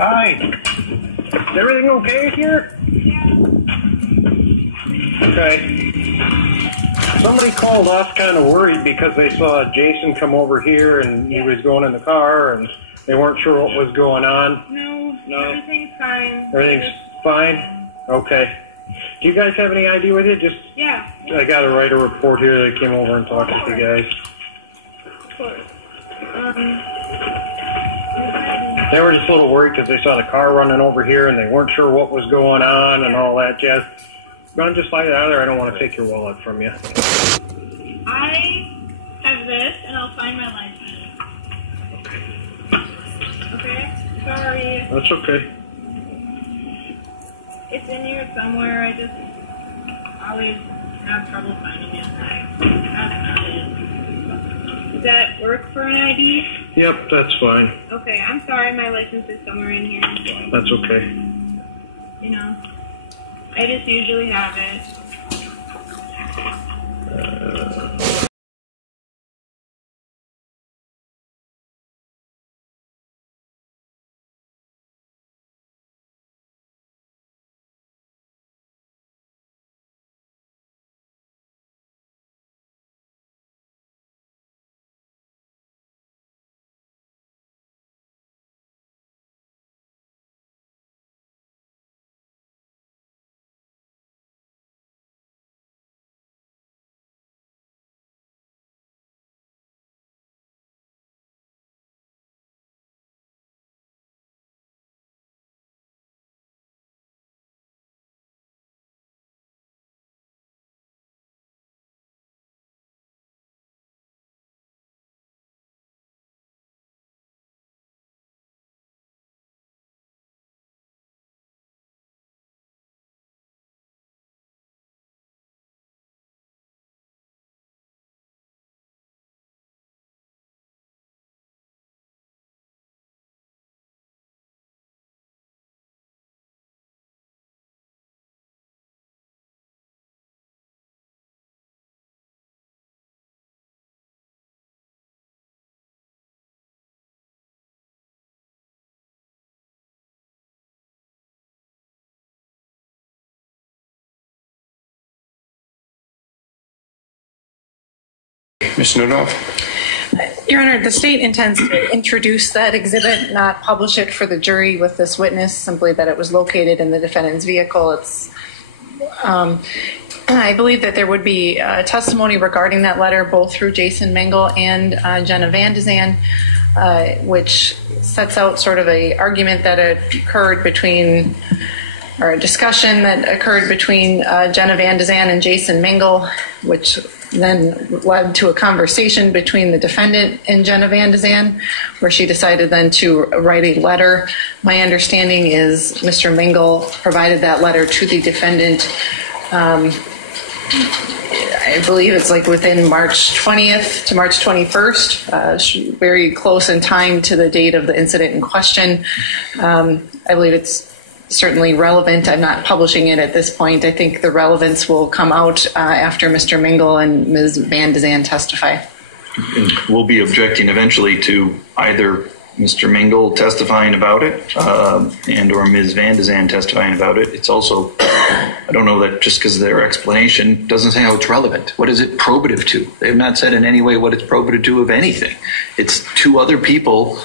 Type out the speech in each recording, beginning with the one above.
Hi. Is everything okay here? Okay. Somebody called us kind of worried because they saw Jason come over here and he was going in the car and they weren't sure what was going on. No, everything's fine. Everything's fine? Okay. Do you guys have any ID with you? Yeah. I got to write a report here. They came over and talked with you guys. Of course. They were just a little worried because they saw the car running over here and they weren't sure what was going on and all that jazz. Run just like that, or I don't want to take your wallet from you. I have this, and I'll find my license. Okay? Sorry. That's okay. It's in here somewhere. I just always have trouble finding it. That's not it. Does that work for an ID? Yep, that's fine. Okay, I'm sorry. My license is somewhere in here. That's okay. You know, I just usually have it. Ms. Newdorf? Your Honor, the state intends to introduce that exhibit, not publish it for the jury with this witness, simply that it was located in the defendant's vehicle. I believe that there would be testimony regarding that letter, both through Jason Mengel and Jenna Van de Zan, which sets out sort of a argument that occurred between, or a discussion that occurred between Jenna Van de Zan and Jason Mengel, which then led to a conversation between the defendant and Jenna Van de Zan, where she decided then to write a letter. My understanding is Mr. Mengel provided that letter to the defendant. I believe it's like within March 20th to March 21st, very close in time to the date of the incident in question. I believe it's certainly relevant. I'm not publishing it at this point. I think the relevance will come out after Mr. Mengel and Ms. Van de Zan testify. And we'll be objecting eventually to either Mr. Mengel testifying about it and or Ms. Van de Zan testifying about it. It's also, I don't know that just because their explanation doesn't say how it's relevant. What is it probative to? They have not said in any way what it's probative to of anything. It's two other people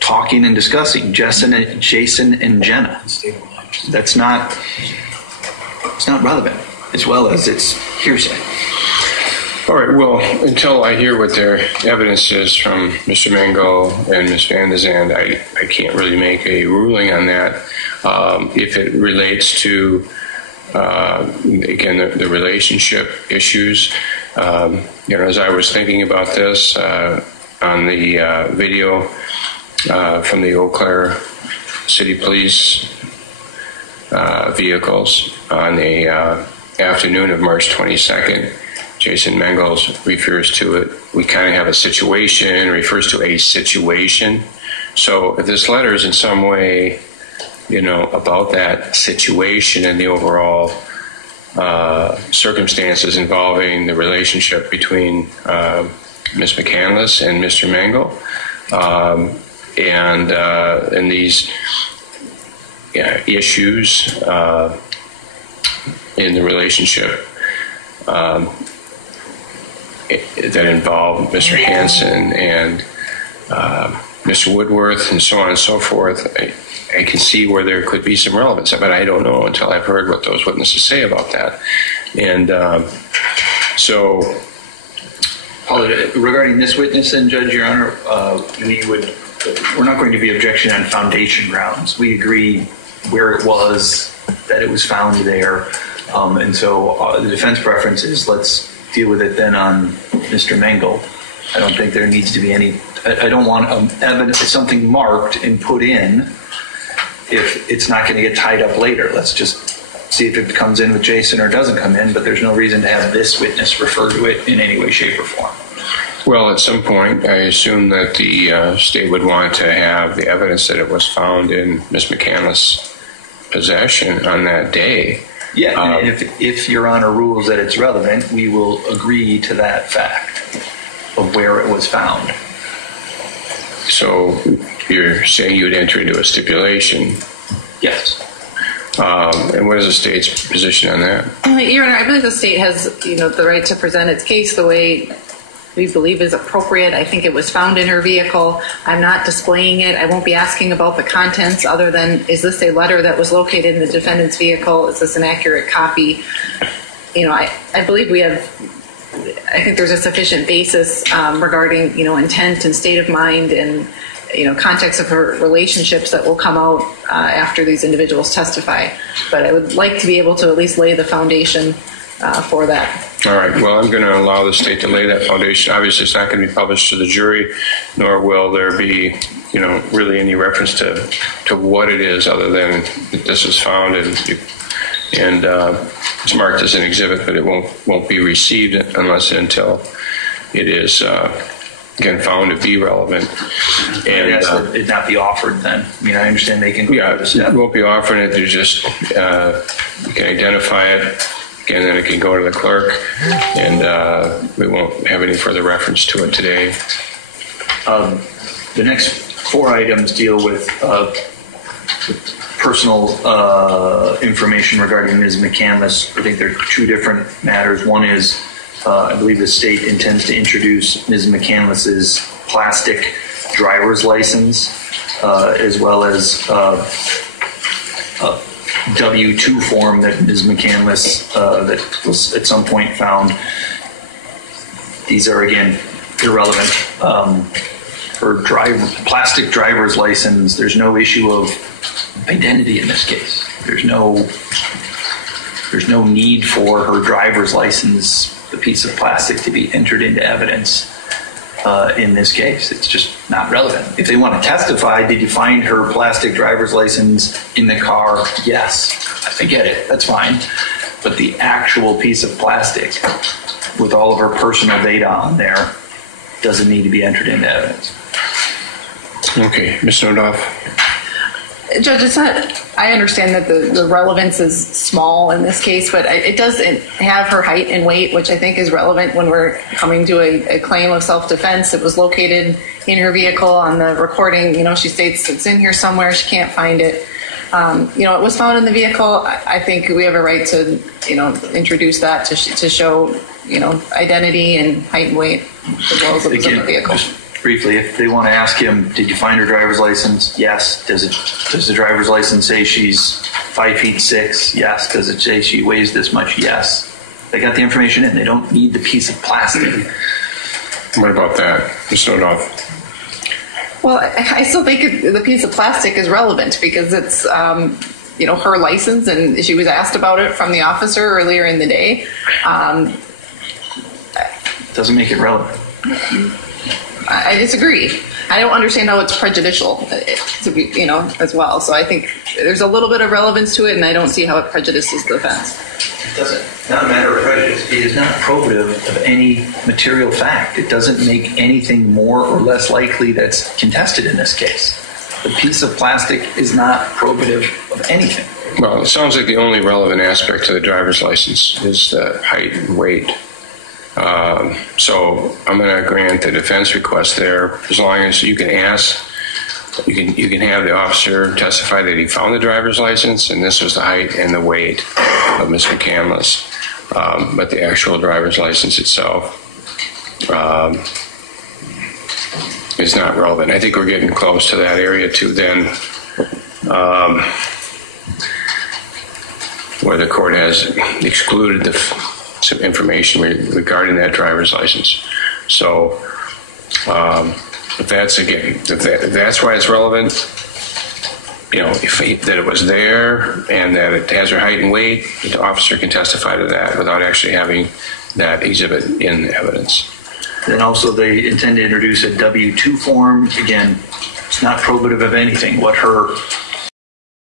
talking and discussing, Jason and Jenna. It's not relevant, as well as it's hearsay. All right, well, until I hear what their evidence is from Mr. Mengel and Ms. Van de Zan, I can't really make a ruling on that. If it relates to, again, the relationship issues, as I was thinking about this on the video from the Eau Claire City Police vehicles on the afternoon of March 22nd, Jason Mengel refers to it. We kind of have a situation, refers to a situation. So if this letter is in some way, about that situation and the overall circumstances involving the relationship between Ms. McCandless and Mr. Mengel, and these issues in the relationship that involve Mr. Hansen and Mr. Woodworth and so on and so forth, I can see where there could be some relevance, but I don't know until I've heard what those witnesses say about that. And so, regarding this witness, and Judge, Your Honor, we're not going to be objection on foundation grounds. We agree where it was, that it was found there, and so the defense preference is let's deal with it then on Mr. Mengel. I don't think there needs to be any. I don't want evidence, something marked and put in if it's not going to get tied up later. Let's just see if it comes in with Jason or doesn't come in, but there's no reason to have this witness refer to it in any way, shape, or form. Well, at some point, I assume that the state would want to have the evidence that it was found in Ms. McCandless' possession on that day. Yeah, and if Your Honor rules that it's relevant, we will agree to that fact of where it was found. So you're saying you would enter into a stipulation? Yes. And what is the state's position on that? Your Honor, I believe the state has, the right to present its case the way we believe is appropriate. I think it was found in her vehicle. I'm not displaying it. I won't be asking about the contents other than, is this a letter that was located in the defendant's vehicle? Is this an accurate copy? I believe I think there's a sufficient basis regarding, intent and state of mind and, context of her relationships that will come out after these individuals testify. But I would like to be able to at least lay the foundation for that. All right. Well, I'm going to allow the state to lay that foundation. Obviously, it's not going to be published to the jury, nor will there be, really any reference to what it is other than that this was found and it's marked as an exhibit, but it won't be received unless and until it is again found to be relevant. And it not be offered then. I understand they can go to the step. It won't be offered. It just you can identify it. And then it can go to the clerk, and we won't have any further reference to it today. The next 4 items deal with personal information regarding Ms. McCandless. I think they're 2 different matters. One is, I believe the state intends to introduce Ms. McCandless's plastic driver's license, as well as W-2 form that Ms. McCandless that was at some point found. These are, again, irrelevant. Her plastic driver's license, there's no issue of identity in this case. There's no need for her driver's license, the piece of plastic, to be entered into evidence in this case. It's just not relevant. If they want to testify, did you find her plastic driver's license in the car? Yes. I get it. That's fine. But the actual piece of plastic with all of her personal data on there doesn't need to be entered into evidence. Okay. Ms. Nodoff. Judge, it's not. I understand that the relevance is small in this case, but it does have her height and weight, which I think is relevant when we're coming to a claim of self-defense. It was located in her vehicle on the recording. She states it's in here somewhere. She can't find it. It was found in the vehicle. I think we have a right to, introduce that to show, identity and height and weight as well as it was in the vehicle. Briefly, if they want to ask him, did you find her driver's license? Yes. Does the driver's license say she's 5'6"? Yes. Does it say she weighs this much? Yes. They got the information in. They don't need the piece of plastic. What about that, Ms. Nodoff? Well, I still think the piece of plastic is relevant because it's, her license, and she was asked about it from the officer earlier in the day. Doesn't make it relevant. I disagree. I don't understand how it's prejudicial, as well. So I think there's a little bit of relevance to it, and I don't see how it prejudices the defense. It doesn't. Not a matter of prejudice. It is not probative of any material fact. It doesn't make anything more or less likely that's contested in this case. The piece of plastic is not probative of anything. Well, it sounds like the only relevant aspect to the driver's license is the height and weight. So I'm going to grant the defense request there, as long as you can ask. You can have the officer testify that he found the driver's license, and this was the height and the weight of Ms. McCandless. But the actual driver's license itself is not relevant. I think we're getting close to that area too then, where the court has excluded some information regarding that driver's license. So if that's why it's relevant, that it was there and that it has her height and weight, the officer can testify to that without actually having that exhibit in evidence. Then also they intend to introduce a W-2 form. Again, it's not probative of anything. What her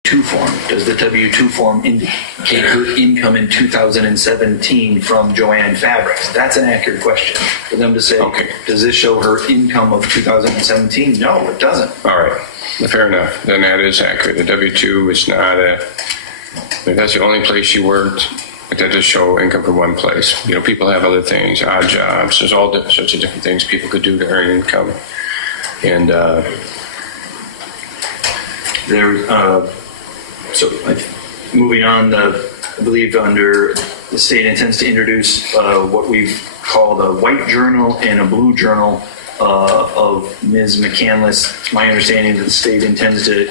W-2 form, does the W-2 form indicate her income in 2017 from Joanne Fabrics? That's an accurate question for them to say, okay, does this show her income of 2017? No, it doesn't. All right. Fair enough. Then that is accurate. The W-2 is not if that's the only place she worked, but that does show income from one place. People have other things, odd jobs. There's all sorts of different things people could do to earn income. And moving on, I believe under the state intends to introduce what we've called a white journal and a blue journal of Ms. McCandless. It's my understanding that the state intends to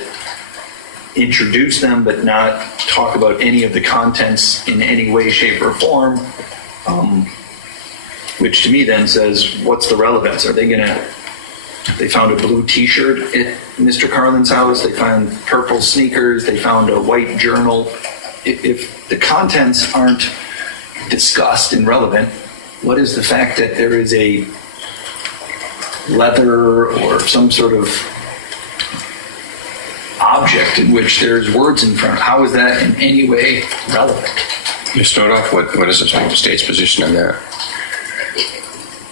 introduce them but not talk about any of the contents in any way, shape, or form, which to me then says, what's the relevance? Are they found a blue t-shirt at Mr. Carlin's house, they found purple sneakers, they found a white journal. If the contents aren't discussed and relevant, what is the fact that there is a leather or some sort of object in which there's words in front? How is that in any way relevant? You start off, what is the state's position on that?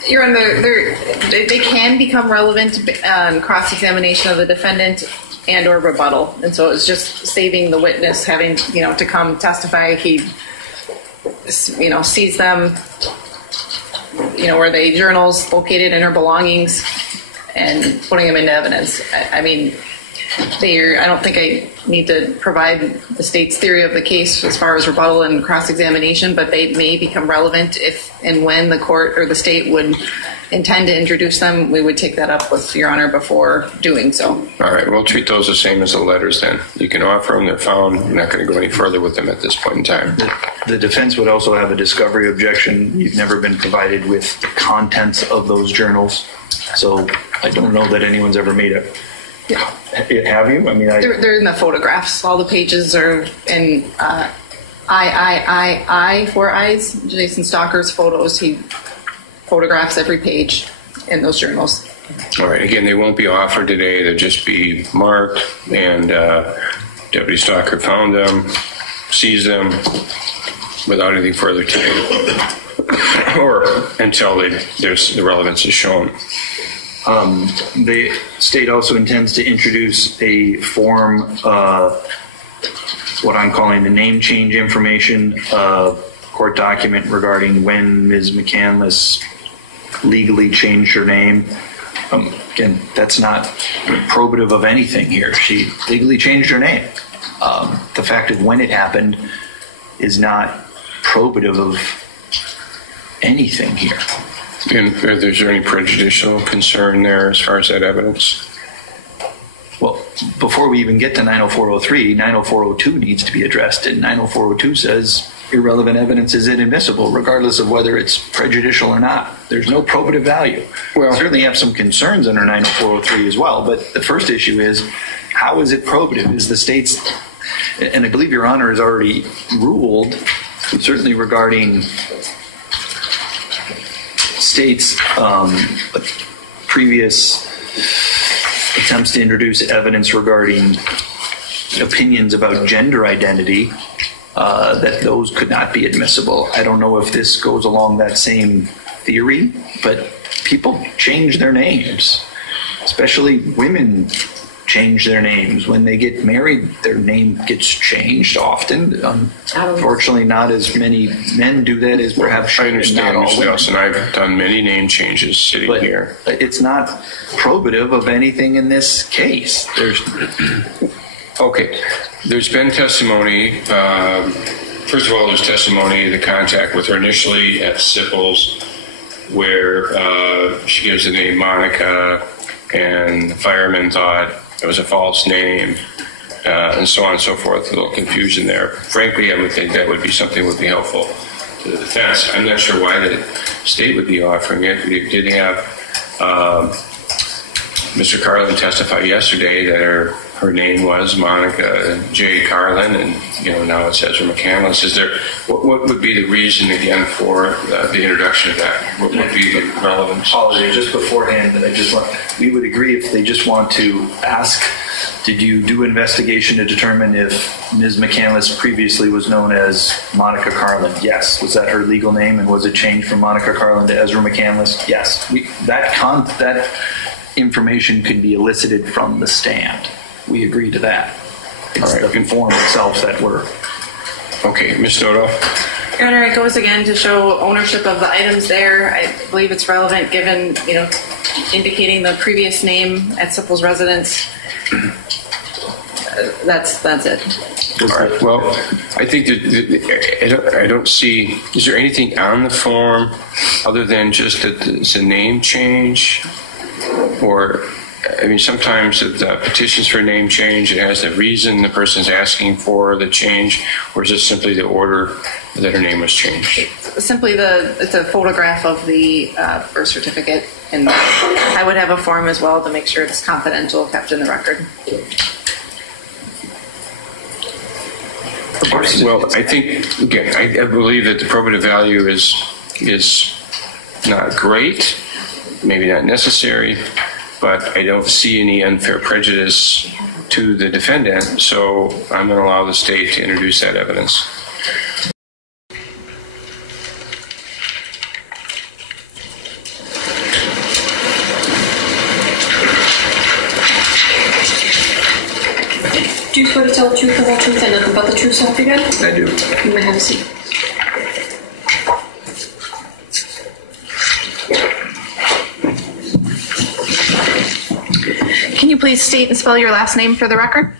Your Honor, they can become relevant on cross-examination of the defendant and or rebuttal. And so it's just saving the witness having, to come testify. He, sees them, where the journals located in her belongings and putting them into evidence. I don't think I need to provide the state's theory of the case as far as rebuttal and cross-examination, but they may become relevant if and when the court or the state would intend to introduce them. We would take that up with Your Honor before doing so. All right, we'll treat those the same as the letters then. You can offer them, they're found. We're not going to go any further with them at this point in time. The defense would also have a discovery objection. You've never been provided with the contents of those journals, so I don't know that anyone's ever made it. Yeah, have you? They're in the photographs. All the pages are in four eyes. Jason Stalker's photos. He photographs every page in those journals. All right. Again, they won't be offered today. They'll just be marked, and Deputy Stalker found them, seized them, without anything further to do, or until the relevance is shown. The state also intends to introduce a form, what I'm calling the name change information, court document regarding when Ms. McCandless legally changed her name. Again, that's not probative of anything here. She legally changed her name. The fact of when it happened is not probative of anything here. And is there any prejudicial concern there as far as that evidence? Well, before we even get to 90403, 90402 needs to be addressed, and 90402 says irrelevant evidence is inadmissible, regardless of whether it's prejudicial or not. There's no probative value. Well, we certainly have some concerns under 90403 as well, but the first issue is, how is it probative? Is the state's, and I believe Your Honor has already ruled, certainly regarding states' previous attempts to introduce evidence regarding opinions about gender identity, that those could not be admissible. I don't know if this goes along that same theory, but people change their names, especially women change their names. When they get married, their name gets changed often. Unfortunately, not as many men do that as perhaps should. I understand, Mr. Nelson. I've done many name changes sitting here. It's not probative of anything in this case. Okay. There's been testimony. First of all, there's testimony, the contact with her initially at Sipples, where she gives the name Monica, and the fireman thought it was a false name, and so on and so forth. A little confusion there. Frankly, I would think that would be something that would be helpful to the defense. I'm not sure why the state would be offering it. We did have Mr. Carlin testify yesterday that her name was Monica J. Carlin, and now it says her McCandless. Is there what would be the reason again for the introduction of that? What would be the relevance? Apology, just beforehand, we would agree if they just want to ask, did you do investigation to determine if Ms. McCandless previously was known as Monica Carlin? Yes. Was that her legal name, and was it changed from Monica Carlin to Ezra McCandless? Yes. That information could be elicited from the stand. We agree to that. It's the form itself that we're... Okay, Ms. Dodo? Your Honor, it goes again to show ownership of the items there. I believe it's relevant given, indicating the previous name at Sipple's residence. That's it. All right. Well, I think that I don't see... Is there anything on the form other than just that it's a name change? Or... sometimes the petitions for a name change, it has the reason the person's asking for the change, or is it simply the order that her name was changed? Simply it's a photograph of the birth certificate, and I would have a form as well to make sure it's confidential, kept in the record. Well, I think, again, I believe that the probative value is not great, maybe not necessary, but I don't see any unfair prejudice to the defendant, so I'm going to allow the state to introduce that evidence. Do you swear to tell the truth, the whole truth, and nothing but the truth, so help you God? I do. You may have a seat. Can you please state and spell your last name for the record?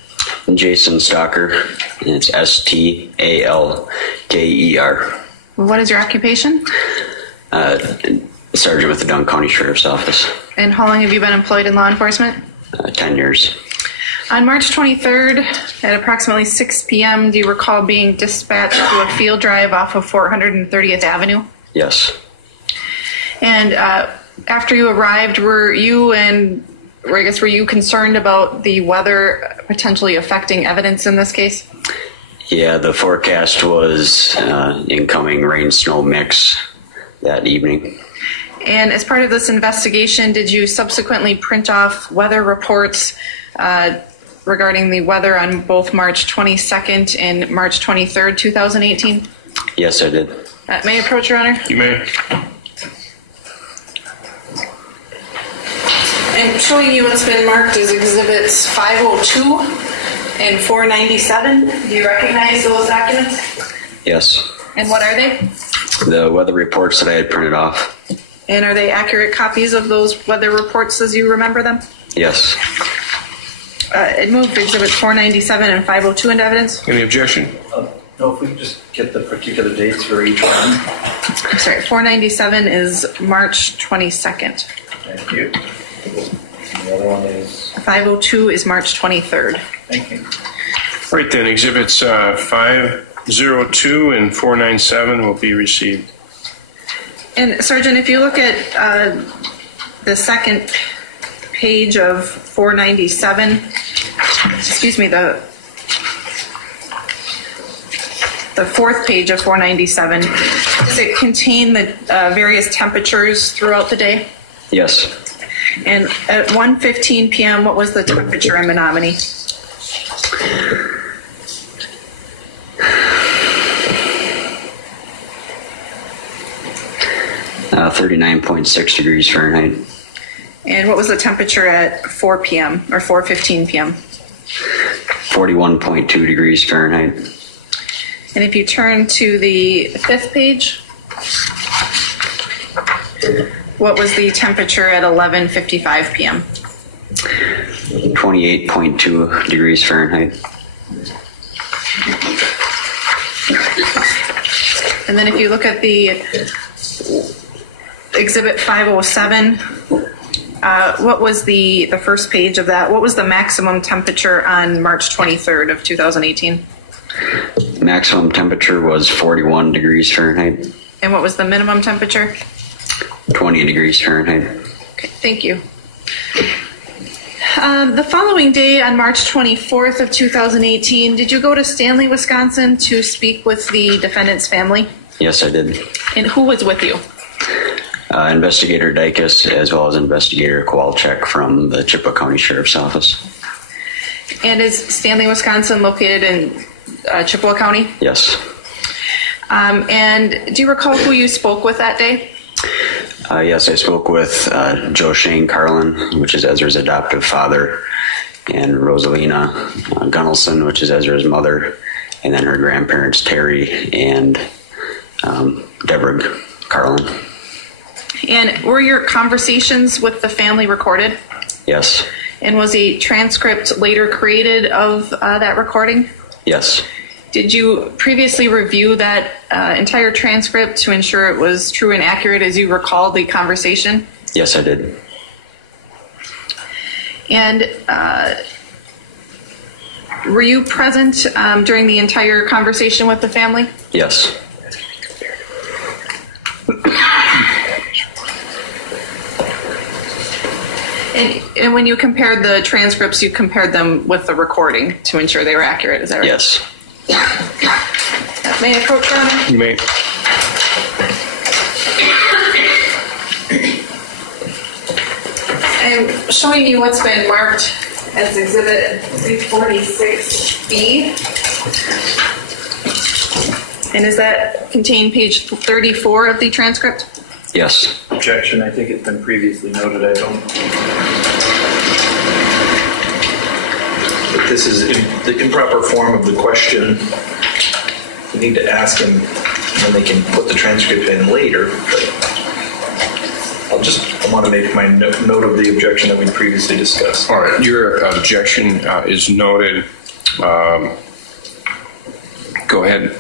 Jason Stalker, and it's Stalker. What is your occupation? Sergeant with the Dunk County Sheriff's Office. And how long have you been employed in law enforcement? 10 years. On March 23rd at approximately 6 p.m., do you recall being dispatched to a field drive off of 430th Avenue? Yes. And after you arrived, were you concerned about the weather potentially affecting evidence in this case? Yeah, the forecast was incoming rain-snow mix that evening. And as part of this investigation, did you subsequently print off weather reports regarding the weather on both March 22nd and March 23rd, 2018? Yes, I did. May I approach, Your Honor? You may. I'm showing you what's been marked as Exhibits 502 and 497. Do you recognize those documents? Yes. And what are they? The weather reports that I had printed off. And are they accurate copies of those weather reports as you remember them? Yes. It moved Exhibits 497 and 502 into evidence. Any objection? No, if we could just get the particular dates for each one. I'm sorry, 497 is March 22nd. Thank you. And the other one is? 502 is March 23rd. Thank you. Right then, Exhibits 502 and 497 will be received. And Sergeant, if you look at the second page of 497, excuse me, the fourth page of 497, does it contain the various temperatures throughout the day? Yes. And at 1:15 p.m., what was the temperature in Menominee? 39.6 degrees Fahrenheit. And what was the temperature at 4 p.m. or 4:15 p.m.? 41.2 degrees Fahrenheit. And if you turn to the 5th page, what was the temperature at 11:55 p.m.? 28.2 degrees Fahrenheit. And then if you look at the Exhibit 507, what was the first page of that? What was the maximum temperature on March 23rd of 2018? Maximum temperature was 41 degrees Fahrenheit. And what was the minimum temperature? 20 degrees Fahrenheit. Okay, thank you. The following day, on March 24th of 2018, did you go to Stanley, Wisconsin to speak with the defendant's family? Yes, I did. And who was with you? Investigator Dykus as well as Investigator Kowalczyk from the Chippewa County Sheriff's Office. And is Stanley, Wisconsin located in Chippewa County? Yes. And do you recall who you spoke with that day? Yes, I spoke with Joe Shane Carlin, which is Ezra's adoptive father, and Rosalina Gunnelson, which is Ezra's mother, and then her grandparents, Terry and Deborah Carlin. And were your conversations with the family recorded? Yes. And was a transcript later created of that recording? Yes. Did you previously review that entire transcript to ensure it was true and accurate as you recalled the conversation? Yes, I did. And were you present during the entire conversation with the family? Yes. And when you compared the transcripts, you compared them with the recording to ensure they were accurate, is that right? Yes. May I approach, Your Honor? You may. I'm showing you what's been marked as Exhibit 346B. And does that contain page 34 of the transcript? Yes. Objection. I think it's been previously noted. I don't. But this is the improper form of the question. We need to ask him, and they can put the transcript in later. But I want to make my note of the objection that we previously discussed. All right, your objection is noted. Go ahead.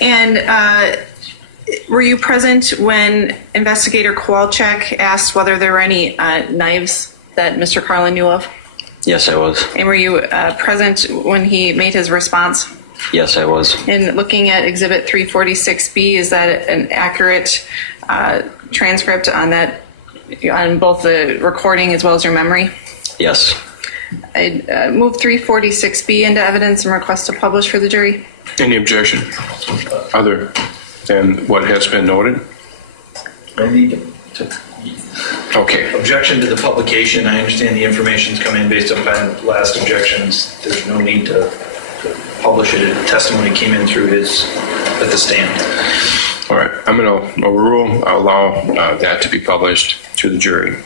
And were you present when Investigator Kowalczyk asked whether there were any knives that Mr. Carlin knew of? Yes, I was. And were you present when he made his response? Yes, I was. And looking at Exhibit 346B, is that an accurate transcript on that, on both the recording as well as your memory? Yes. I'd move 346B into evidence and request to publish for the jury. Any objection other than what has been noted? I need to. Okay. Objection to the publication. I understand the information's come in based upon last objections. There's no need to publish it. Testimony came in through his at the stand. All right. I'm going to overrule. I'll allow that to be published to the jury.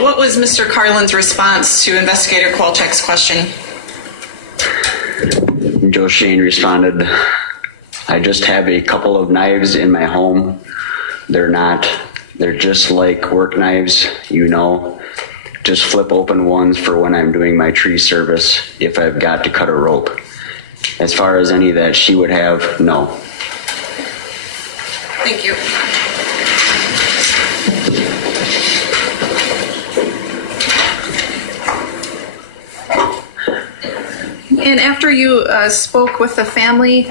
What was Mr. Carlin's response to Investigator Kowalczyk's question? Joe Shane responded, I just have a couple of knives in my home. They're just like work knives, just flip open ones for when I'm doing my tree service if I've got to cut a rope. As far as any that she would have, no. Thank you. And after you spoke with the family,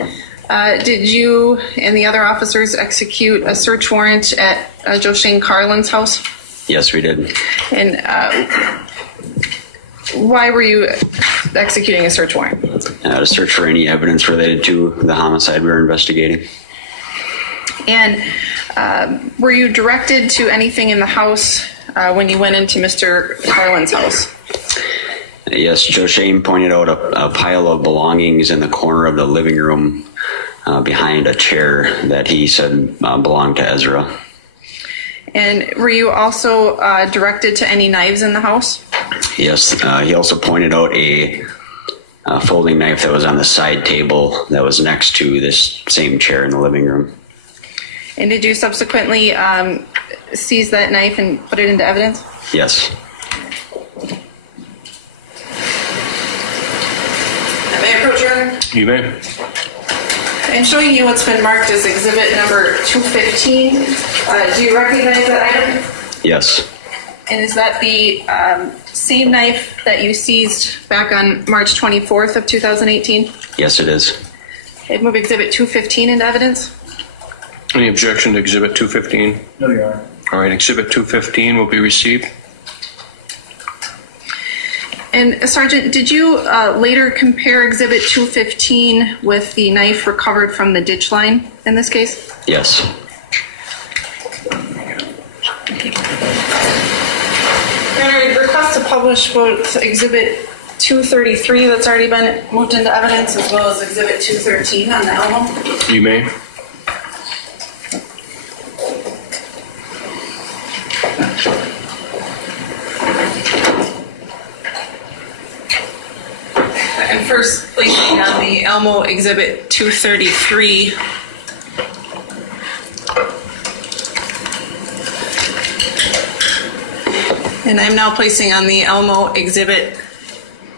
did you and the other officers execute a search warrant at Joshane Carlin's house? Yes, we did. And why were you executing a search warrant? To search for any evidence related to the homicide we were investigating. And were you directed to anything in the house when you went into Mr. Carlin's house? Yes, Joshane pointed out a pile of belongings in the corner of the living room behind a chair that he said belonged to Ezra. And were you also directed to any knives in the house? Yes, he also pointed out a folding knife that was on the side table that was next to this same chair in the living room. And did you subsequently seize that knife and put it into evidence? Yes. May I approach, Your Honor? You may. I'm showing you what's been marked as exhibit number 215. Do you recognize that item? Yes. And is that the same knife that you seized back on March 24th of 2018? Yes, it is. I'd move exhibit 215 into evidence. Any objection to Exhibit 215? No, Your Honor. All right, Exhibit 215 will be received. And Sergeant, did you later compare exhibit 215 with the knife recovered from the ditch line in this case? Yes. I request to publish both exhibit 233 that's already been moved into evidence as well as exhibit 213 on the Elmo. You may. And first placing on the Elmo exhibit 233. And I'm now placing on the Elmo exhibit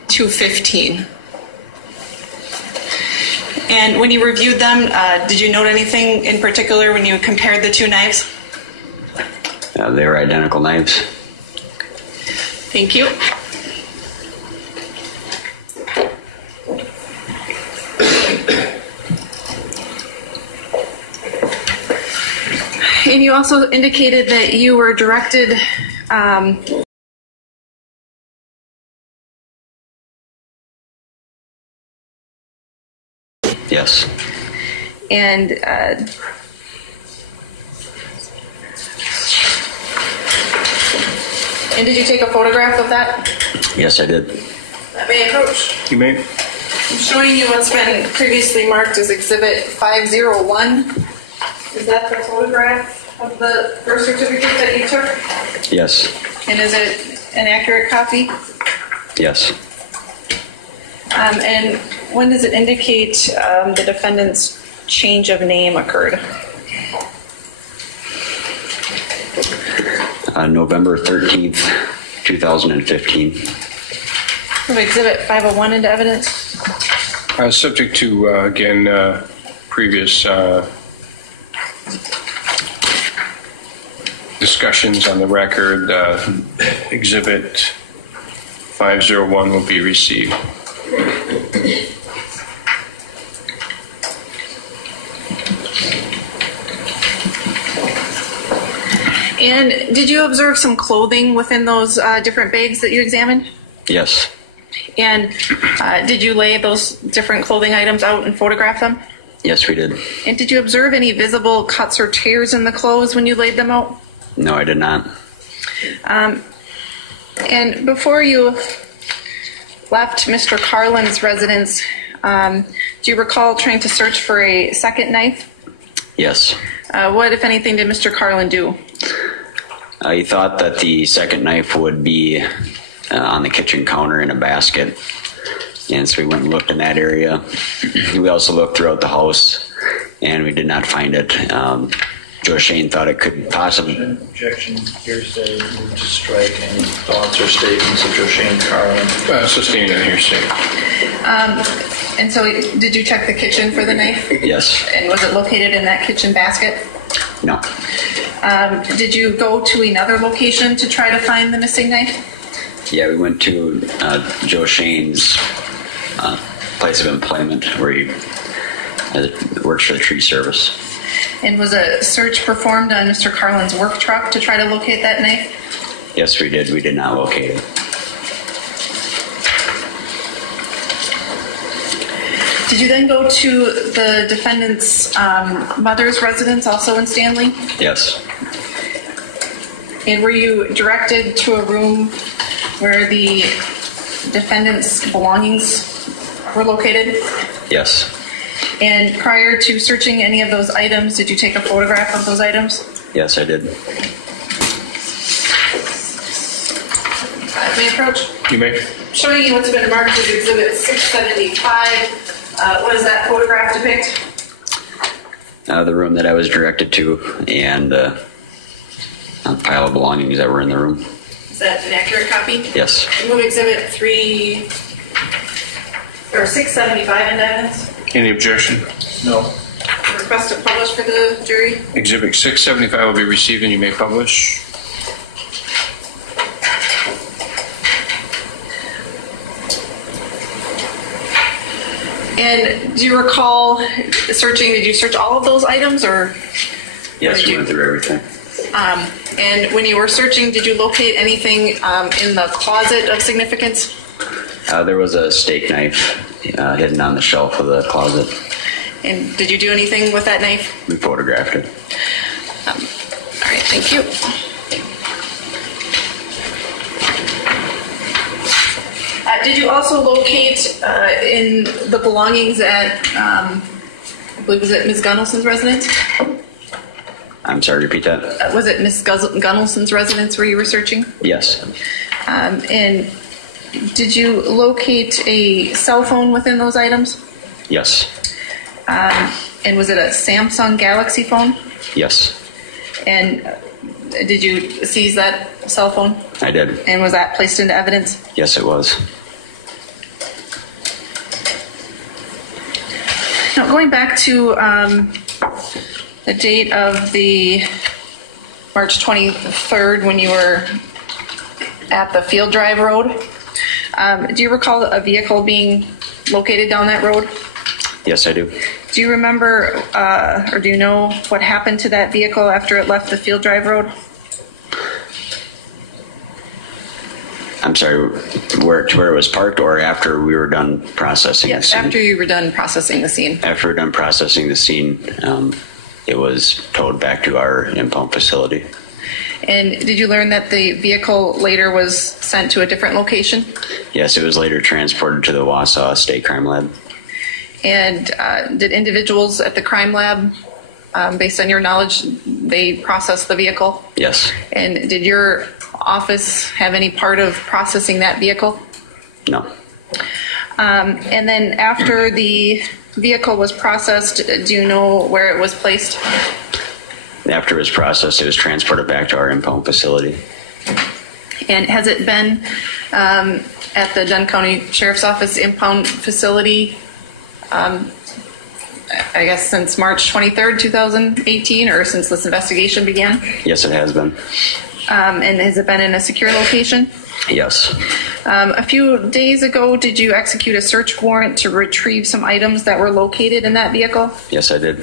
215. And when you reviewed them, did you note anything in particular when you compared the two knives? They were identical knives. Thank you. And you also indicated that you were directed Yes. and did you take a photograph of that? Yes, I did. May I approach? You may. I'm showing you what's been previously marked as exhibit 501. Is that the photograph of the birth certificate that you took? Yes. And is it an accurate copy? Yes. And when does it indicate the defendant's change of name occurred? November 13th, 2015. Of exhibit 501 into evidence? Subject to, again, previous discussions on the record, Exhibit 501 will be received. And did you observe some clothing within those different bags that you examined? Yes. And did you lay those different clothing items out and photograph them? Yes, we did. And did you observe any visible cuts or tears in the clothes when you laid them out? No, I did not. And before you left Mr. Carlin's residence, do you recall trying to search for a second knife? Yes. What, if anything, did Mr. Carlin do? He thought that the second knife would be on the kitchen counter in a basket. And so we went and looked in that area. We also looked throughout the house, and we did not find it. Joshane thought it could possibly... Objection, hearsay, move to strike any thoughts or statements of Joshane Carlin. Sustained on hearsay. And so did you check the kitchen for the knife? Yes. And was it located in that kitchen basket? No. Did you go to another location to try to find the missing knife? Yeah, we went to Joshane's place of employment where he works for the tree service. And was a search performed on Mr. Carlin's work truck to try to locate that knife? Yes, we did. We did not locate it. Did you then go to the defendant's mother's residence, also in Stanley? Yes. And were you directed to a room where the defendant's belongings were located? Yes. And prior to searching any of those items, did you take a photograph of those items? Yes, I did. May I approach? You may. Showing you what's been marked as Exhibit 675. What does that photograph depict? The room that I was directed to and a pile of belongings that were in the room. Is that an accurate copy? Yes. Move Exhibit 675 into evidence. Any objection? No. Request to publish for the jury. Exhibit 675 will be received and you may publish. And do you recall searching, did you search all of those items or? Yes, we went through everything. And when you were searching, did you locate anything in the closet of significance? There was a steak knife hidden on the shelf of the closet. And did you do anything with that knife? We photographed it. All right, thank you. Did you also locate in the belongings at, I believe, was it Ms. Gunnelson's residence? I'm sorry, repeat that. Was it Ms. Gunnelson's residence where you were searching? Yes. And did you locate a cell phone within those items? Yes. And was it a Samsung Galaxy phone? Yes. And did you seize that cell phone? I did. And was that placed into evidence? Yes, it was. Now, going back to the date of the March 23rd when you were at the Field Drive Road, do you recall a vehicle being located down that road? Yes, I do. Do you remember or do you know what happened to that vehicle after it left the Field Drive Road? I'm sorry, where it was parked or after we were done processing the scene? Yes, after you were done processing the scene. After we were done processing the scene, it was towed back to our impound facility. And did you learn that the vehicle later was sent to a different location? Yes, it was later transported to the Wausau State Crime Lab. And did individuals at the crime lab, based on your knowledge, they processed the vehicle? Yes. And did your office have any part of processing that vehicle? No. And then after the vehicle was processed, do you know where it was placed? After it was processed, it was transported back to our impound facility. And has it been at the Dunn County Sheriff's Office impound facility, I guess, since March 23rd, 2018, or since this investigation began? Yes, it has been. And has it been in a secure location? Yes. A few days ago, did you execute a search warrant to retrieve some items that were located in that vehicle? Yes, I did.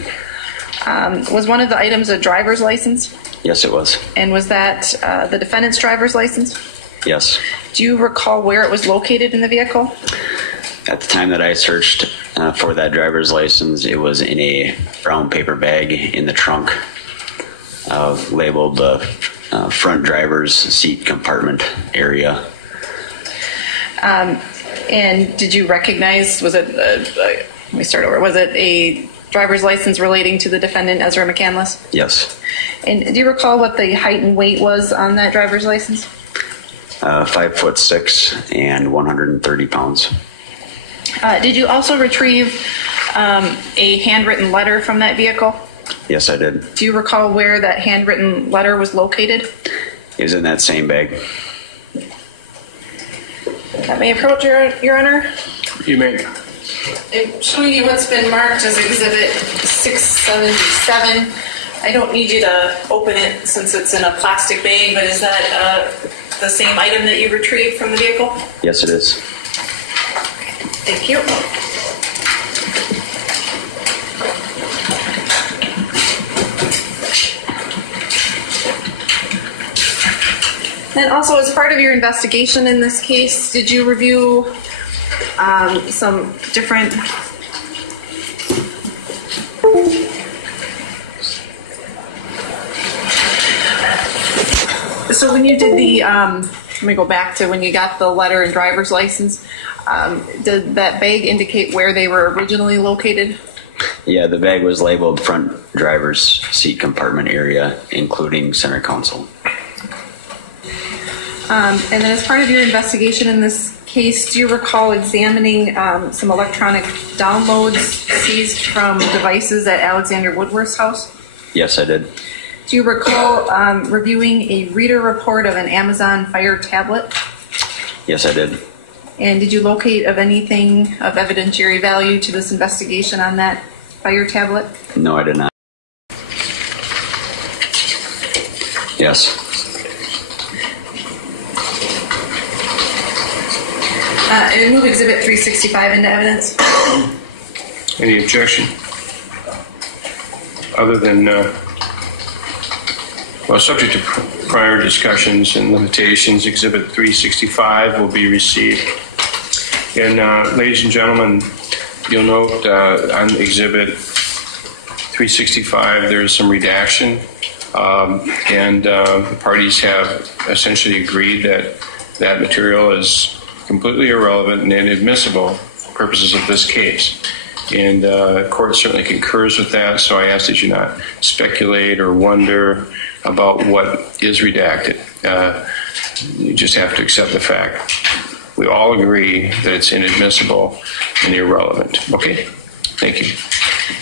Was one of the items a driver's license? Yes, it was. And was that the defendant's driver's license? Yes. Do you recall where it was located in the vehicle? At the time that I searched for that driver's license, it was in a brown paper bag in the trunk, labeled the front driver's seat compartment area. And did you recognize, was it, let me start over, was it a driver's license relating to the defendant, Ezra McCandless? Yes. And do you recall what the height and weight was on that driver's license? 5'6" and 130 pounds. Did you also retrieve a handwritten letter from that vehicle? Yes, I did. Do you recall where that handwritten letter was located? It was in that same bag. That may approach, Your Honor. You may. I'm showing you what's been marked as Exhibit 677. I don't need you to open it since it's in a plastic bag, but is that the same item that you retrieved from the vehicle? Yes, it is. Thank you. And also, as part of your investigation in this case, did you review some different so when you did the let me go back to when you got the letter and driver's license, did that bag indicate where they were originally located? Yeah, the bag was labeled front driver's seat compartment area, including center console. And then as part of your investigation in this case, do you recall examining some electronic downloads seized from devices at Alexander Woodworth's house? Yes, I did. Do you recall reviewing a reader report of an Amazon Fire tablet? Yes, I did. And did you locate of anything of evidentiary value to this investigation on that Fire tablet? No, I did not. Yes. And move Exhibit 365 into evidence. Any objection? Other than, well, subject to prior discussions and limitations, Exhibit 365 will be received. And ladies and gentlemen, you'll note on Exhibit 365 there is some redaction, and the parties have essentially agreed that that material is completely irrelevant and inadmissible for purposes of this case. And the court certainly concurs with that, so I ask that you not speculate or wonder about what is redacted. You just have to accept the fact. We all agree that it's inadmissible and irrelevant. Okay? Thank you.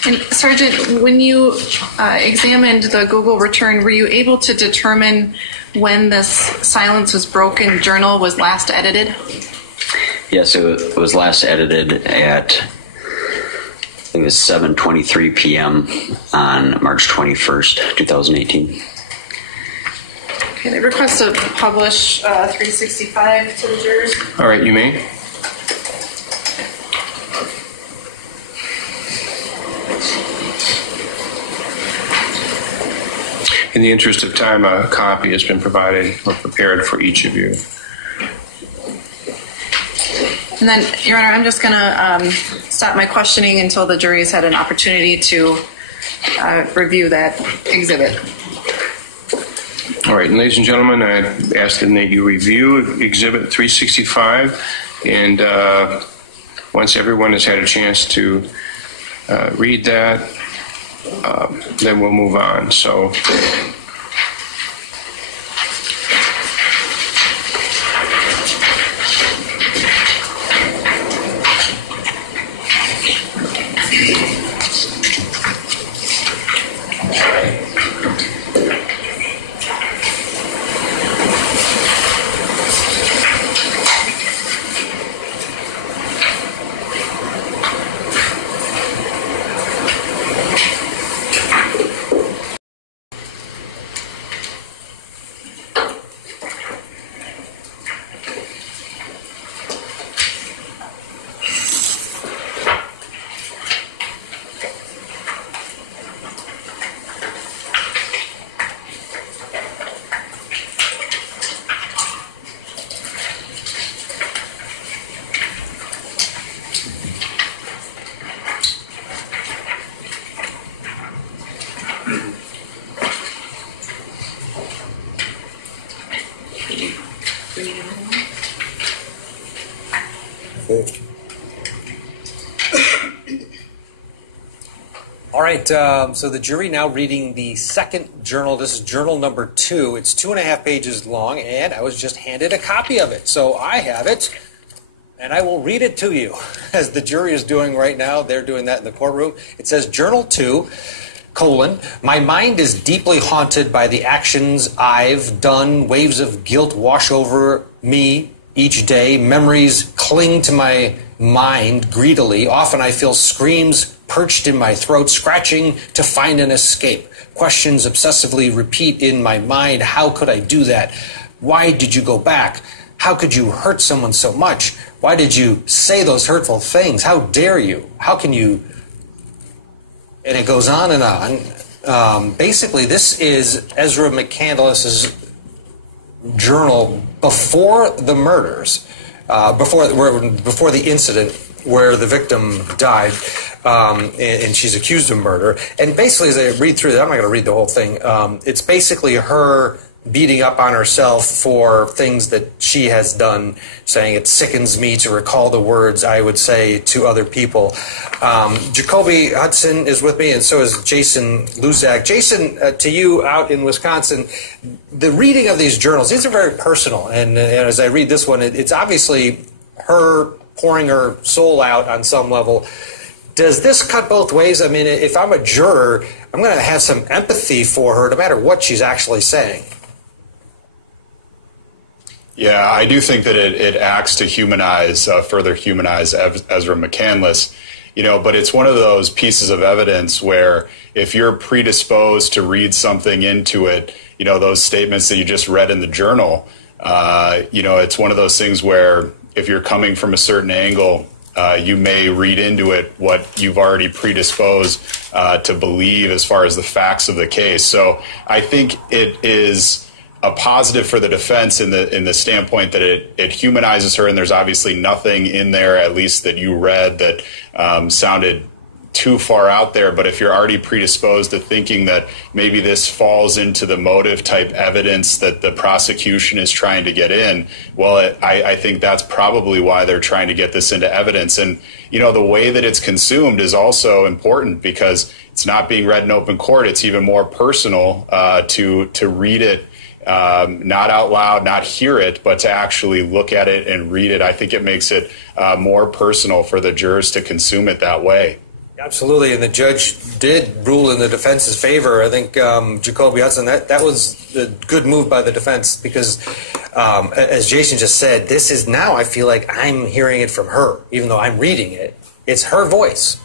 And Sergeant, when you examined the Google return, were you able to determine when this silence was broken journal was last edited? Yes, it was last edited at, I think it was 7:23 p.m. on March 21st, 2018. Okay, they request to publish 365 to the jurors. All right, you may. In the interest of time, a copy has been provided or prepared for each of you. And then, Your Honor, I'm just going to stop my questioning until the jury has had an opportunity to review that exhibit. All right, and ladies and gentlemen, I ask that you review Exhibit 365, and once everyone has had a chance to read that, then we'll move on. So. All right, so the jury now reading the second journal. This is journal number 2. It's 2.5 pages long, and I was just handed a copy of it. So I have it, and I will read it to you, as the jury is doing right now. They're doing that in the courtroom. It says, Journal 2, my mind is deeply haunted by the actions I've done. Waves of guilt wash over me each day. Memories cling to my mind greedily. Often I feel screams perched in my throat, scratching to find an escape. Questions obsessively repeat in my mind. How could I do that? Why did you go back? How could you hurt someone so much? Why did you say those hurtful things? How dare you? How can you? And it goes on and on. Basically, this is Ezra McCandless's journal before the murders, before the incident where the victim died, and she's accused of murder. And basically, as I read through that, I'm not going to read the whole thing. It's basically her beating up on herself for things that she has done, saying it sickens me to recall the words I would say to other people. Jacoby Hudson is with me, and so is Jason Luzak. Jason, to you out in Wisconsin, the reading of these journals, these are very personal. And as I read this one, it's obviously her pouring her soul out on some level. Does this cut both ways? I mean, if I'm a juror, I'm going to have some empathy for her no matter what she's actually saying. Yeah, I do think that it acts to humanize, further humanize Ezra McCandless, but it's one of those pieces of evidence where if you're predisposed to read something into it, those statements that you just read in the journal, it's one of those things where if you're coming from a certain angle, you may read into it what you've already predisposed to believe as far as the facts of the case. So I think it is a positive for the defense in the standpoint that it humanizes her, and there's obviously nothing in there, at least that you read, that sounded too far out there. But if you're already predisposed to thinking that maybe this falls into the motive type evidence that the prosecution is trying to get in, well, I think that's probably why they're trying to get this into evidence. And the way that it's consumed is also important because it's not being read in open court. It's even more personal to read it. Not out loud, not hear it, but to actually look at it and read it. I think it makes it more personal for the jurors to consume it that way. Absolutely, and the judge did rule in the defense's favor. I think Jacoby Hudson, that was a good move by the defense because, as Jason just said, this is now I feel like I'm hearing it from her, even though I'm reading it. It's her voice,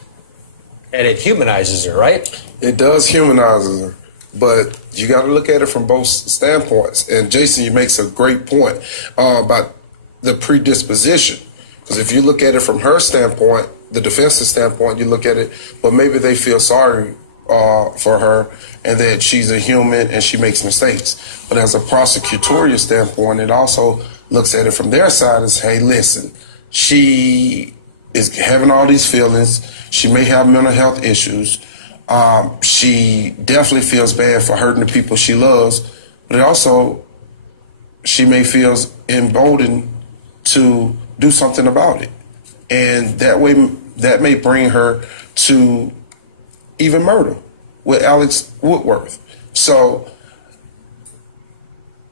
and it humanizes her, right? It does humanize her. But you got to look at it from both standpoints. And Jason, you makes a great point about the predisposition. Because if you look at it from her standpoint, the defense's standpoint, you look at it, but maybe they feel sorry for her and that she's a human and she makes mistakes. But as a prosecutorial standpoint, it also looks at it from their side as, hey, listen, she is having all these feelings. She may have mental health issues. She definitely feels bad for hurting the people she loves, but it also, she may feel emboldened to do something about it. And that way, that may bring her to even murder with Alex Woodworth. So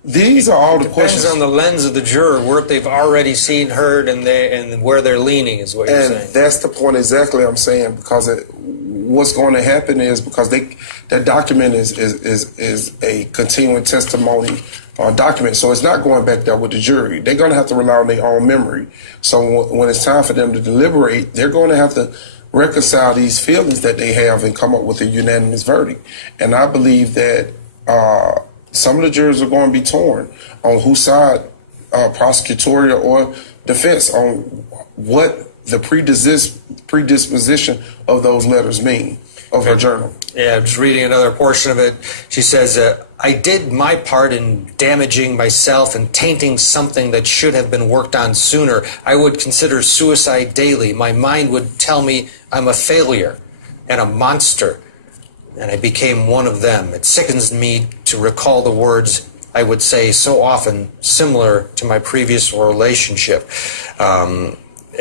these are all the questions. Depends on the lens of the juror, where they've already seen, heard, and where they're leaning is what you're saying. And that's the point exactly I'm saying, because what's going to happen is because that document is a continuing testimony document, so it's not going back there with the jury. They're going to have to rely on their own memory. So when it's time for them to deliberate, they're going to have to reconcile these feelings that they have and come up with a unanimous verdict. And I believe that some of the jurors are going to be torn on whose side, prosecutorial or defense, on what the predisposition of those letters mean, of her journal. Yeah, I'm just reading another portion of it. She says, I did my part in damaging myself and tainting something that should have been worked on sooner. I would consider suicide daily. My mind would tell me I'm a failure and a monster, and I became one of them. It sickens me to recall the words I would say so often, similar to my previous relationship.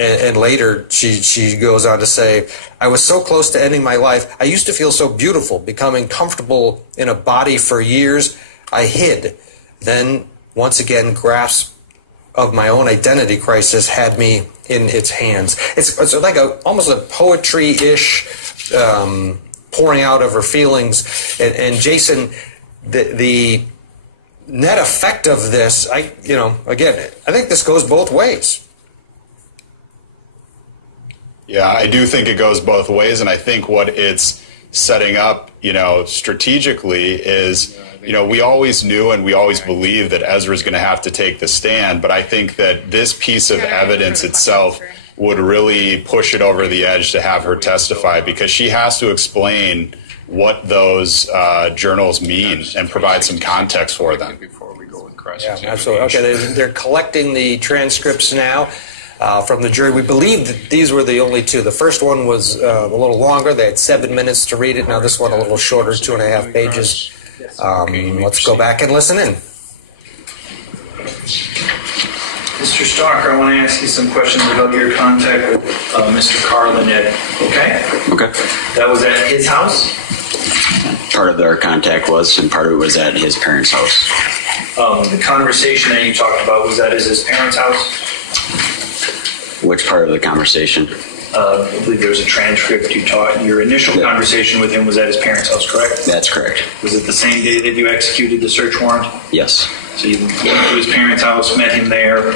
And later, she goes on to say, I was so close to ending my life. I used to feel so beautiful, becoming comfortable in a body for years. I hid. Then, once again, grasp of my own identity crisis had me in its hands. It's like almost a poetry-ish pouring out of her feelings. And Jason, the net effect of this, I think this goes both ways. Yeah, I do think it goes both ways, and I think what it's setting up, strategically is, we always knew and we always believed that Ezra's going to have to take the stand, but I think that this piece of evidence itself would really push it over the edge to have her testify, because she has to explain what those journals mean and provide some context for them. cross-examination. Absolutely. Okay, they're collecting the transcripts now from the jury. We believe that these were the only two. The first one was a little longer. They had 7 minutes to read it. Now this one a little shorter, 2.5 pages. Let's go back and listen in. Mr. Stalker, I want to ask you some questions about your contact with Mr. Carlinet. Okay? Okay. That was at his house? Part of their contact was, and part of it was at his parents' house. The conversation that you talked about, was that at his parents' house? Which part of the conversation? I believe there was a transcript you taught. Your initial conversation with him was at his parents' house, correct? That's correct. Was it the same day that you executed the search warrant? Yes. So you went to his parents' house, met him there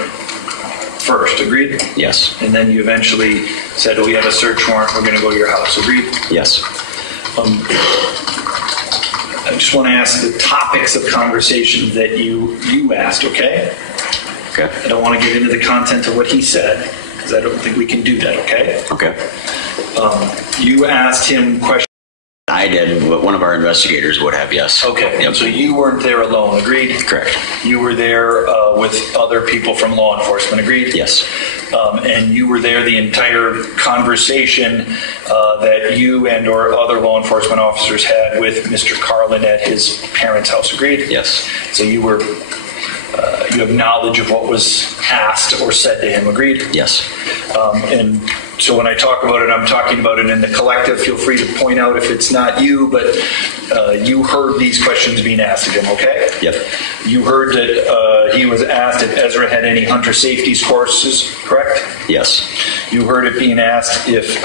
first, agreed? Yes. And then you eventually said, we have a search warrant, we're going to go to your house, agreed? Yes. I just want to ask the topics of conversation that you asked, okay? Okay. I don't want to get into the content of what he said, because I don't think we can do that, okay? Okay. You asked him questions. I did, but one of our investigators would have, yes. Okay, Yep. so you weren't there alone, agreed? Correct. You were there with other people from law enforcement, agreed? Yes. And you were there the entire conversation that you and or other law enforcement officers had with Mr. Carlin at his parents' house, agreed? Yes. So you were, you have knowledge of what was asked or said to him, agreed? Yes. And so when I talk about it, I'm talking about it in the collective. Feel free to point out if it's not you, but you heard these questions being asked of him, okay? Yep. You heard that he was asked if Ezra had any hunter safety courses, correct? Yes. You heard it being asked if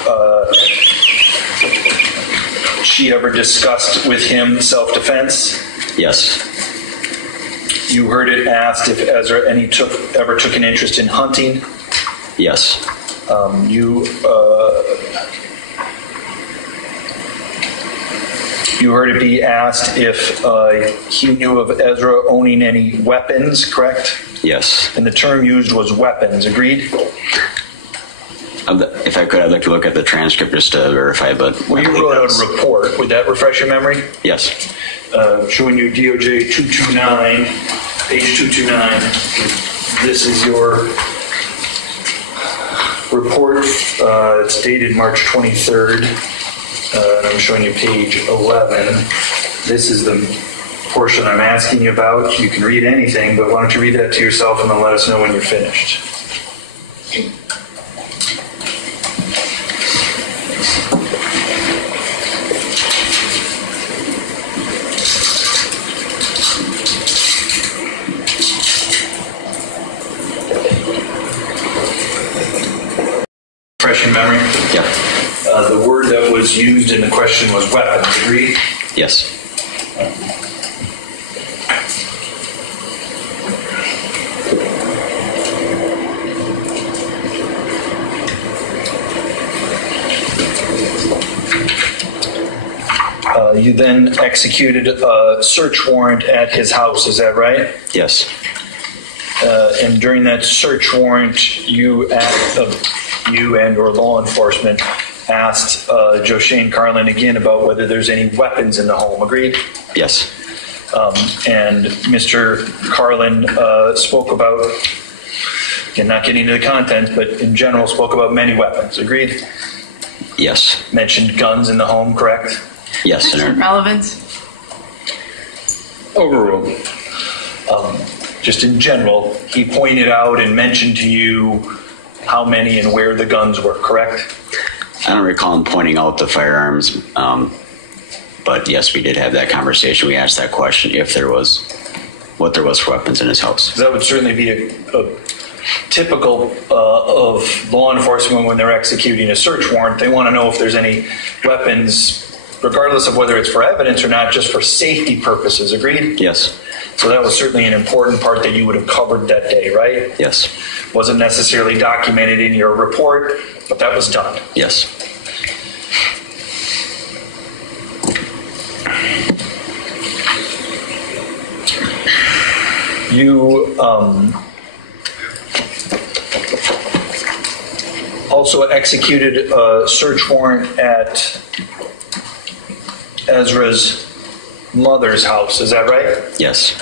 she ever discussed with him self-defense? Yes. You heard it asked if Ezra ever took an interest in hunting? Yes. You heard it be asked if he knew of Ezra owning any weapons, correct? Yes. And the term used was weapons, agreed? If I could, I'd like to look at the transcript just to verify, but... Well, you wrote out a report. Would that refresh your memory? Yes. Showing you DOJ 229, page 229. This is your report. It's dated March 23rd. I'm showing you page 11. This is the portion I'm asking you about. You can read anything, but why don't you read that to yourself and then let us know when you're finished. Fresh in memory? Yeah. The word that was used in the question was weapons, agreed? Yes. You then executed a search warrant at his house, is that right? Yes. And during that search warrant, you and or law enforcement asked Joshane Carlin again about whether there's any weapons in the home, agreed? Yes. And Mr. Carlin spoke about, again, not getting into the content, but in general spoke about many weapons, agreed? Yes. Mentioned guns in the home, correct? Yes, Senator. Relevance. Overruled. Just in general, he pointed out and mentioned to you how many and where the guns were, correct? I don't recall him pointing out the firearms, but yes, we did have that conversation. We asked that question if there was, what there was for weapons in his house. That would certainly be a typical of law enforcement when they're executing a search warrant. They want to know if there's any weapons, regardless of whether it's for evidence or not, just for safety purposes, agreed? Yes. So that was certainly an important part that you would have covered that day, right? Yes. Wasn't necessarily documented in your report, but that was done. Yes. You also executed a search warrant at Ezra's mother's house, is that right? Yes.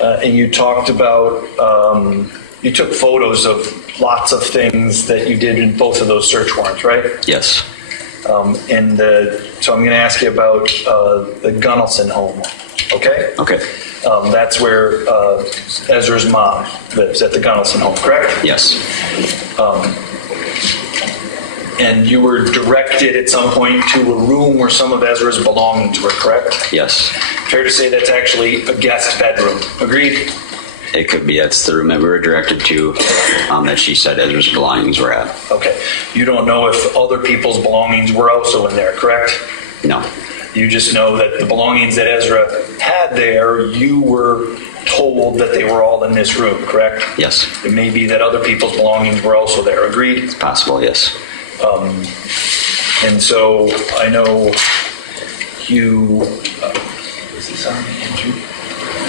and you talked about, you took photos of lots of things that you did in both of those search warrants, right? Yes. So I'm going to ask you about the Gunnelson home, okay? Okay. That's where Ezra's mom lives, at the Gunnelson home, correct? Yes. And you were directed at some point to a room where some of Ezra's belongings were, correct? Yes. Fair to say that's actually a guest bedroom. Agreed? It could be. That's the room that we were directed to that she said Ezra's belongings were at. Okay. You don't know if other people's belongings were also in there, correct? No. You just know that the belongings that Ezra had there, you were told that they were all in this room, correct? Yes. It may be that other people's belongings were also there. Agreed? It's possible, yes. And so I know you. Is this on Andrew?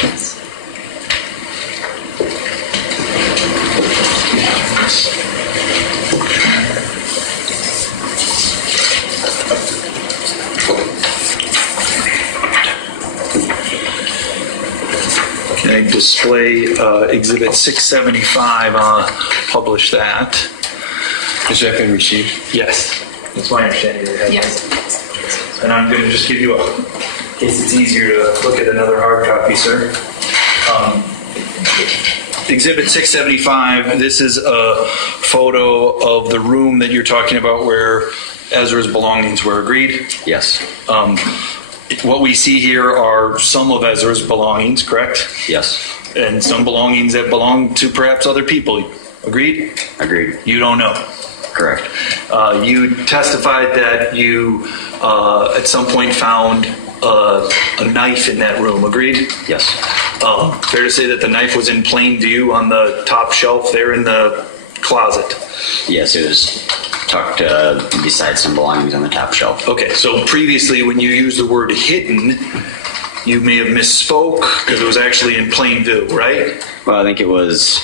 Yes. Okay, display Exhibit 675, publish that. Has that been received? Yes, that's my understanding. Yes. And I'm going to just give you in case it's easier to look at another hard copy, sir. Exhibit 675, this is a photo of the room that you're talking about where Ezra's belongings were. Agreed? Yes. What we see here are some of Ezra's belongings, correct? Yes. And some belongings that belong to perhaps other people. Agreed? Agreed. You don't know. Correct. You testified that you at some point found a knife in that room. Agreed? Yes. Fair to say that the knife was in plain view on the top shelf there in the closet? Yes, it was tucked beside some belongings on the top shelf. Okay, so previously when you used the word hidden, you may have misspoke because it was actually in plain view, right? Well, I think it was,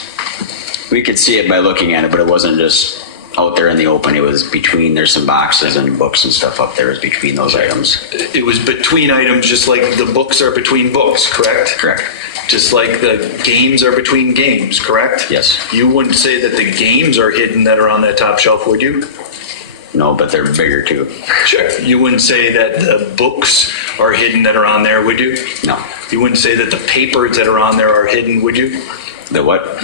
we could see it by looking at it, but it wasn't just out there in the open. It was between, there's some boxes and books and stuff up there. It was between those items. It was between items just like the books are between books, correct? Correct. Just like the games are between games, correct? Yes. You wouldn't say that the games are hidden that are on that top shelf, would you? No, but they're bigger too. Sure. You wouldn't say that the books are hidden that are on there, would you? No. You wouldn't say that the papers that are on there are hidden, would you? The what?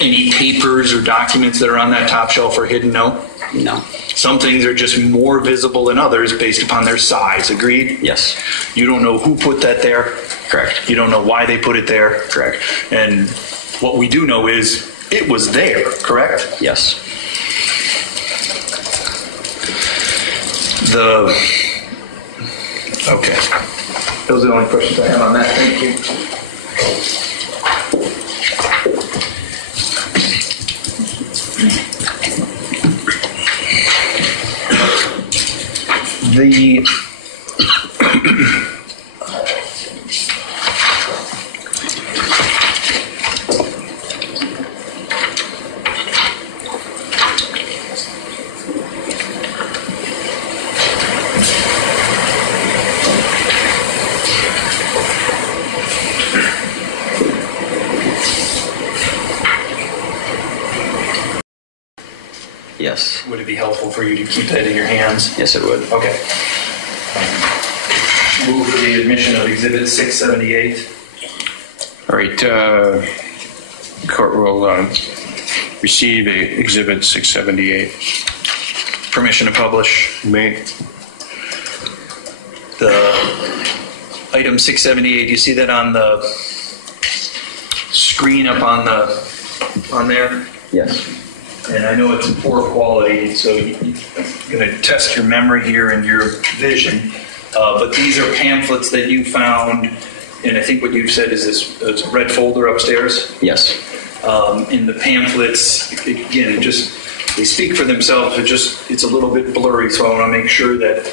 Any papers or documents that are on that top shelf are hidden, no? No. Some things are just more visible than others based upon their size, agreed? Yes. You don't know who put that there? Correct. You don't know why they put it there? Correct. And what we do know is it was there, correct? Yes. Okay. Those are the only questions I have on that. Thank you. Yes. Would it be helpful for you to keep that in your hands? Yes, it would. Okay. Move for the admission of Exhibit 678. All right. Court will receive Exhibit 678. Permission to publish. May. The item 678. You see that on the screen up on there? Yes. And I know it's poor quality, so I'm going to test your memory here and your vision. But these are pamphlets that you found, and I think what you've said is this: it's a red folder upstairs. Yes. In the pamphlets, again, they speak for themselves. It's a little bit blurry, so I want to make sure that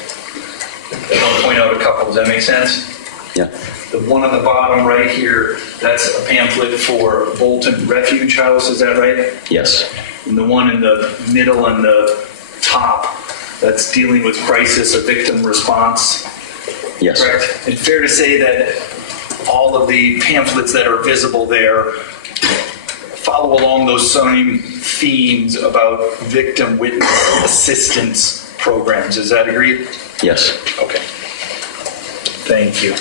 I want to point out a couple. Does that make sense? Yeah. The one on the bottom right here, that's a pamphlet for Bolton Refuge House. Is that right? Yes. And the one in the middle and the top, that's dealing with crisis, a victim response. Yes. Correct. And fair to say that all all of the pamphlets that are visible there follow along those same themes about victim witness assistance programs. Is that agreed? Yes. Okay. Thank you.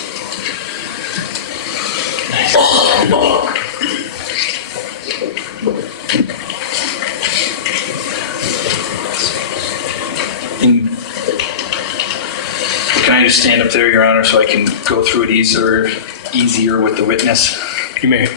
Can I just stand up there, Your Honor, so I can go through it easier with the witness? You may.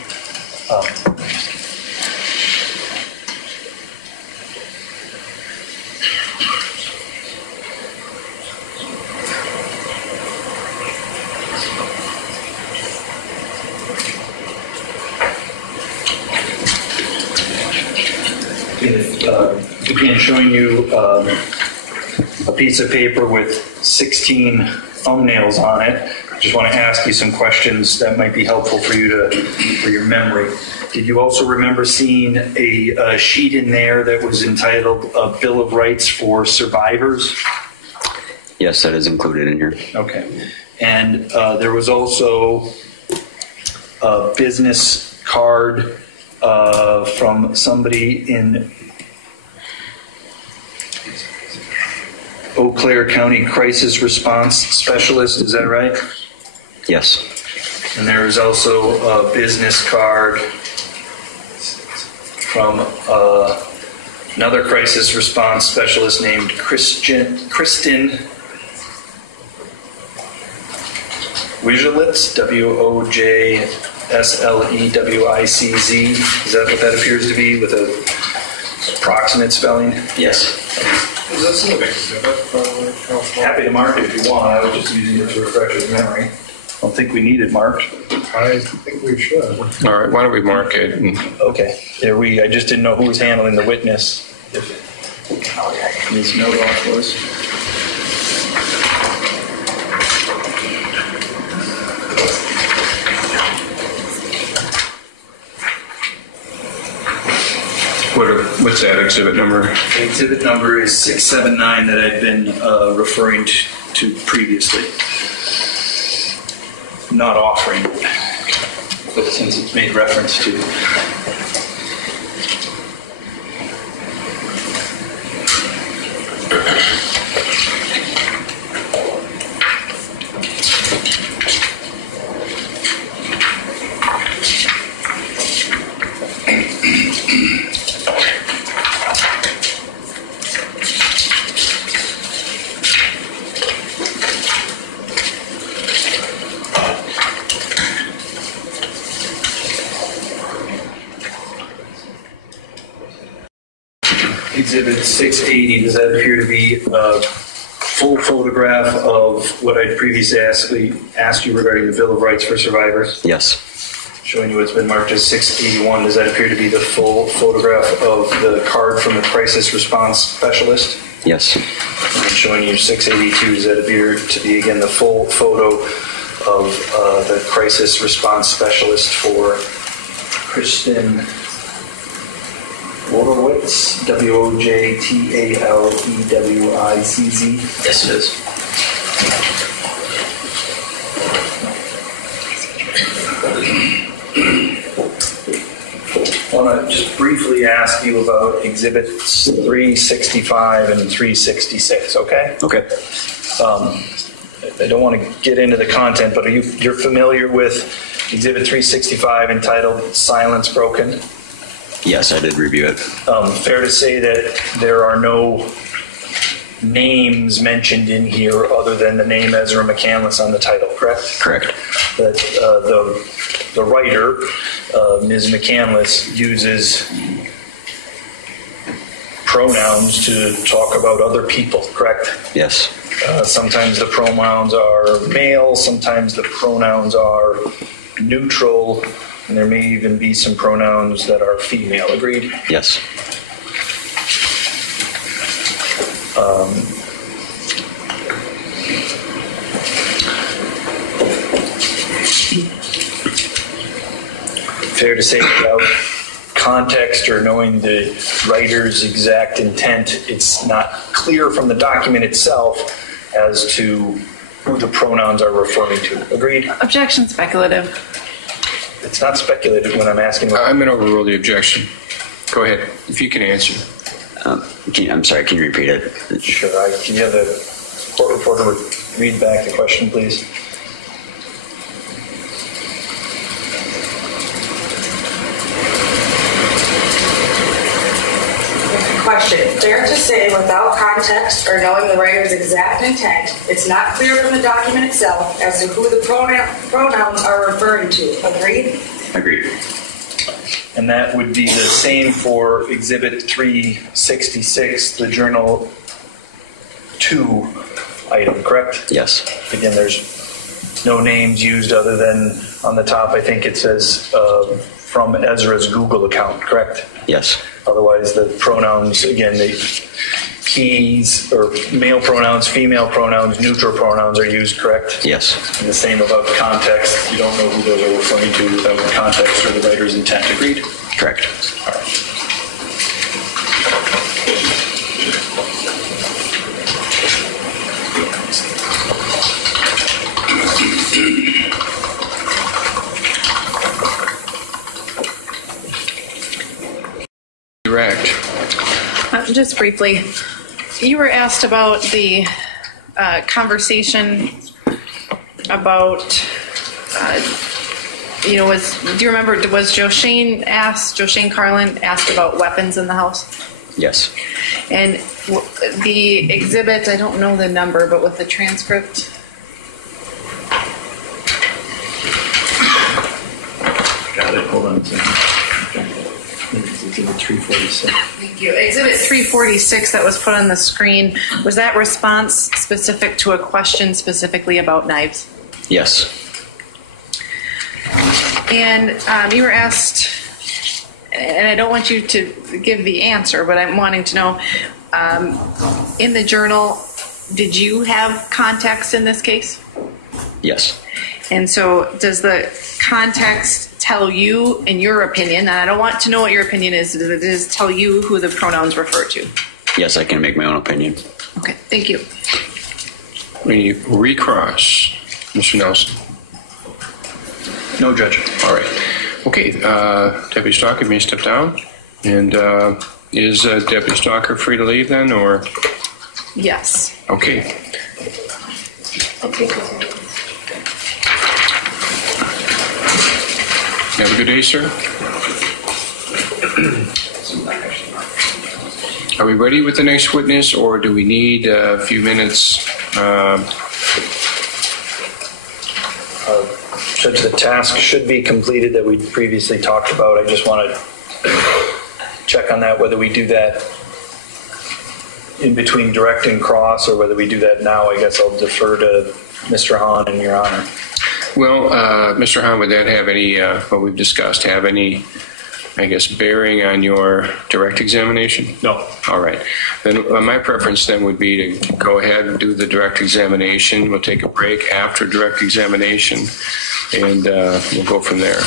Again, showing you a piece of paper with 16 thumbnails on it. Just want to ask you some questions that might be helpful for your memory. Did you also remember seeing a sheet in there that was entitled a Bill of Rights for Survivors? Yes, that is included in here. Okay. And there was also a business card from somebody in Eau Claire County Crisis Response Specialist. Is that right? Yes. And there is also a business card from another crisis response specialist named Kristen Wojlewicz, Wojslewicz. Is that what that appears to be with a approximate spelling? Yes. Is this an exhibit? Happy to mark it if you want. I was just using it to refresh his memory. I don't think we need it marked. I think we should. All right, why don't we mark it? Okay. I just didn't know who was handling the witness. Ms. Nodoff was. What's that exhibit number? The exhibit number is 679 that I've been referring to previously. Not offering, but since it's made reference to. Exhibit 680, does that appear to be a full photograph of what I'd previously asked you regarding the Bill of Rights for Survivors? Yes. Showing you what's been marked as 681, does that appear to be the full photograph of the card from the crisis response specialist? Yes. And showing you 682, does that appear to be, again, the full photo of the crisis response specialist for Kristen Wojlewicz, Wojtlewicz. Yes, it is. I want to just briefly ask you about exhibits 365 and 366, okay? Okay. I don't want to get into the content, but you're familiar with exhibit 365 entitled Silence Broken? Yes, I did review it. Fair to say that there are no names mentioned in here other than the name Ezra McCandless on the title, correct? Correct. That the writer, Ms. McCandless, uses pronouns to talk about other people, correct? Yes. Sometimes the pronouns are male, sometimes the pronouns are neutral, and there may even be some pronouns that are female. Agreed? Yes. Fair to say without context or knowing the writer's exact intent, it's not clear from the document itself as to who the pronouns are referring to. Agreed? Objection speculative. It's not speculated when I'm asking. I'm going to overrule the objection. Go ahead, if you can answer. I'm sorry, can you repeat it? Sure. Can you have the court reporter read back the question, please? Question. Fair to say, without context or knowing the writer's exact intent, it's not clear from the document itself as to who the pronouns are referring to. Agreed? Agreed. And that would be the same for Exhibit 366, the Journal 2 item, correct? Yes. Again, there's no names used other than on the top, I think it says from Ezra's Google account, correct? Yes. Otherwise, the pronouns, again, the he's or male pronouns, female pronouns, neutral pronouns are used, correct? Yes. And the same about context. You don't know who those are referring to without context or the writer's intent. Agreed? Correct. All right. Correct. Just briefly, you were asked about the conversation about, do you remember, was Joshane Carlin asked about weapons in the house? Yes. And the exhibit, I don't know the number, but with the transcript. Got it. Hold on a second. Exhibit 346. Thank you. Exhibit 346 that was put on the screen, was that response specific to a question specifically about knives? Yes. And you were asked, and I don't want you to give the answer, but I'm wanting to know, in the journal, did you have context in this case? Yes. And so does the context tell you, in your opinion, and I don't want to know what your opinion is, does it tell you who the pronouns refer to? Yes, I can make my own opinion. Okay, thank you. We recross. Mr. Nelson. No, Judge. All right. Okay, Deputy Stalker, may step down. And is Deputy Stalker free to leave then, or? Yes. Okay. Have a good day, sir. Are we ready with the next witness, or do we need a few minutes? Judge, the task should be completed that we previously talked about. I just want to check on that, whether we do that in between direct and cross, or whether we do that now. I guess I'll defer to Mr. Hahn and Your Honor. Well, Mr. Hahn, would that have any, what we've discussed, have any, I guess, bearing on your direct examination? No. All right. Then my preference then would be to go ahead and do the direct examination. We'll take a break after direct examination, and we'll go from there.